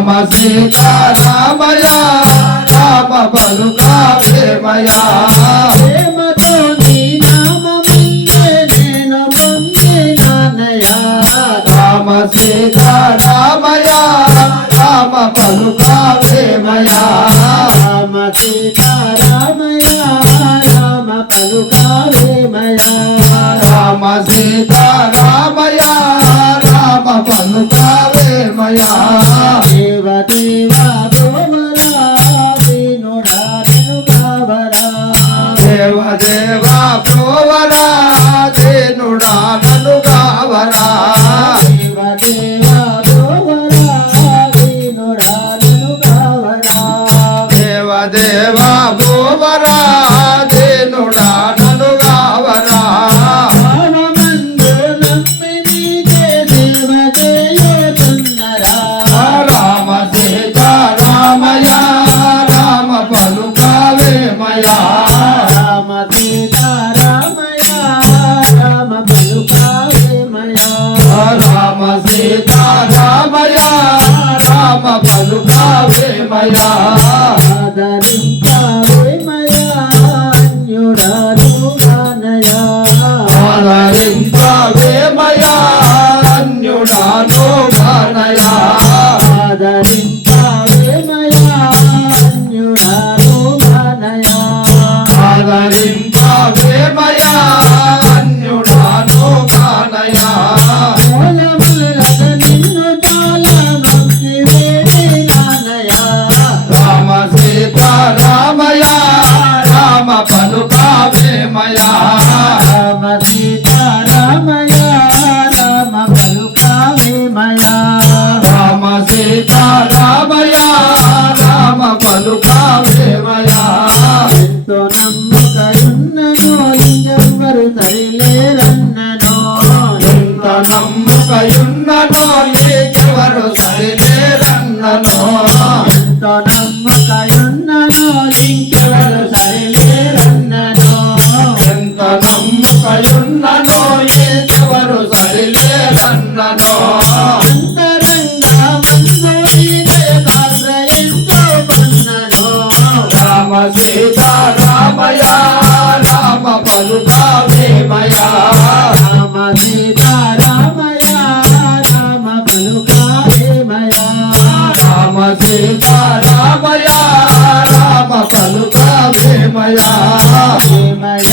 రామ సీతారామయ రామ పలుకావేమయా ప్రేమతో నీ నామముందే నేను పొందినానయ్యా రామ సీతారామయ రామ పలుకావేమయా రామ సీతారామయ రామ పలుకావేమయా రామ సీతారామయ రామ పలుకావేమయా దేవ దేవ భూవరా దేనుడా నను కావరా ప్రాణమందు నమ్మి నీకే రామ సీతారామయ రామ పలుకావేమయా రామ రామ పలుకావేమయా. రామ సీతారామయ రామ పలుకావేమయా పలుకావేమయా. రామ సీతారామయ రామ పలుకావేమయా ఎంతో నమ్మకయున్నను ఇంకెవ్వరు సరిలేరన్నను. అంతరంగా మందోని దయకాశ్రయించుకున్నను. రామ సీతారామయ రామ పలుకావేమయా రామ సీతారామయ రామ రామ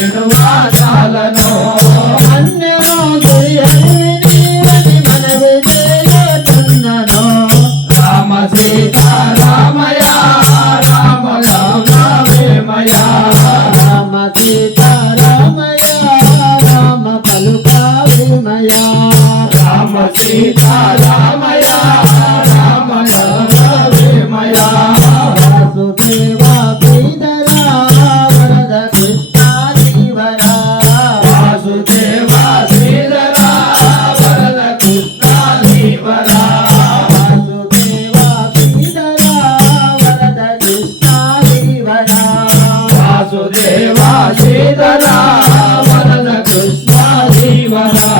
నిన్ను విడువాజాలను మనవి చేయుచున్నను. రామ సీతారామయ రామ రామవేమయ రామ సీతారామయ రామ రామ రామ वाला